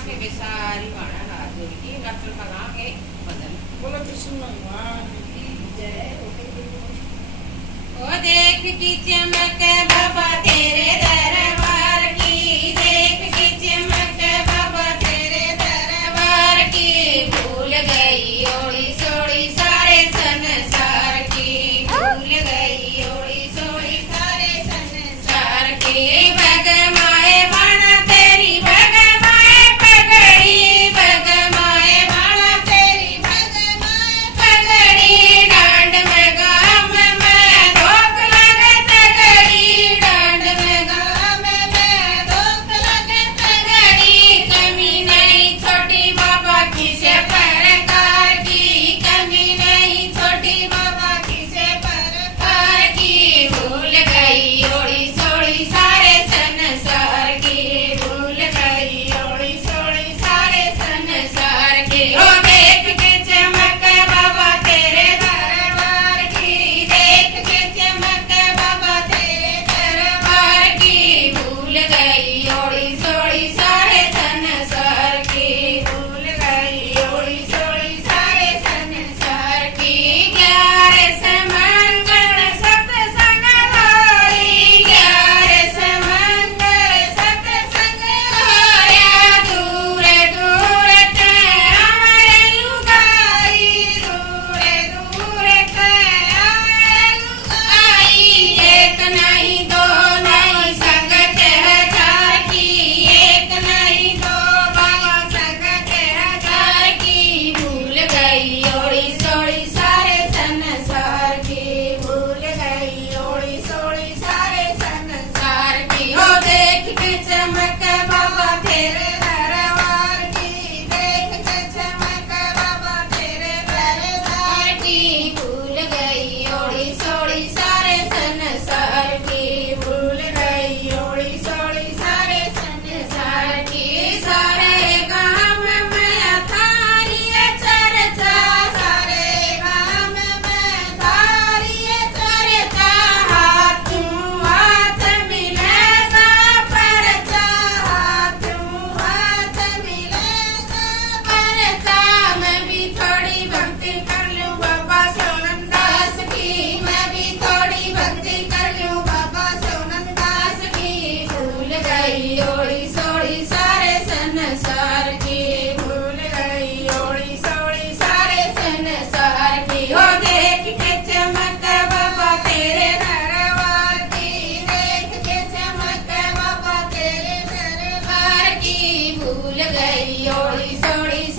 के बेसारी वाणा हाथ जोड़ के डॉक्टर का के बदन बोलो कृष्ण भगवान की जय। ओ देख की चमक बाबा तेरे दरबार की, देख की चमक बाबा तेरे दरबार की, भूल गई ओड़ी सोड़ी सारे संसार की, भूल गई ओड़ी सोड़ी सारे संसार की। भगमाए बाणा तेरी भगमाए पगड़ी, भगमाए बाणा तेरी भगमाए पगड़ी, डांड में गाम में धोख लगे तगड़ी, डांड में गाम में धोख लगे तगड़ी। कमी नहीं छोटी बाबा किसे परकार की, कमी नहीं छोटी बाबा किसे परकार की, भूल गई ओड़ी सोड़ी सारे संसार की, भूल गई ओड़ी सोड़ी सारे संसार की। ओ देख के चमक बाबा तेरे दरबार की, देख के चमक बाबा तेरे दरबार की, भूल गई ओड़ी सोड़ी सारे संसार की, भूल गई ओड़ी सोड़ी सारे संसार की। ग्यारह समंगल सत्संग होई, ग्यारह समंगल सत्संग होया, दूर दूर ते आवे लुगाई, दूर दूर ते आवे लुगाई। एक नहीं दो नहीं संगत हजार की, एक नहीं दो बाबा संगत हजार की, भूल गई ओड़ी सोड़ी सारे संसार की, भूल गई ओड़ी सोड़ी सारे संसार की। ओ देख के चमक बाबा तेरे दरबार की, देख के चमक बाबा तेरे दरबार की, भूल गई ओड़ी सोड़ी सारे संसार की, भूल गई ओड़ी सोड़ी सारे संसार की। सारे गाम में थारी चर्चा, सारे गाम में थारी चर्चा, हाथों हाथ मिले सा परचा, हाथों हाथ मिले सा परचा। मैं भी थोड़ी भक्ति कर लूं बाबा सोनमदास की, मैं भी थोड़ी भक्ति कर लूं बाबा सोनमदास की, भूल गई ओड़ी सोड़ी सारे संसार की, भूल गई ओड़ी सोड़ी सारे संसार की। ओ देख के चमक बाबा तेरे दरबार की, देख के चमक बाबा तेरे दरबार की, भूल गई ओड़ी सोड़ी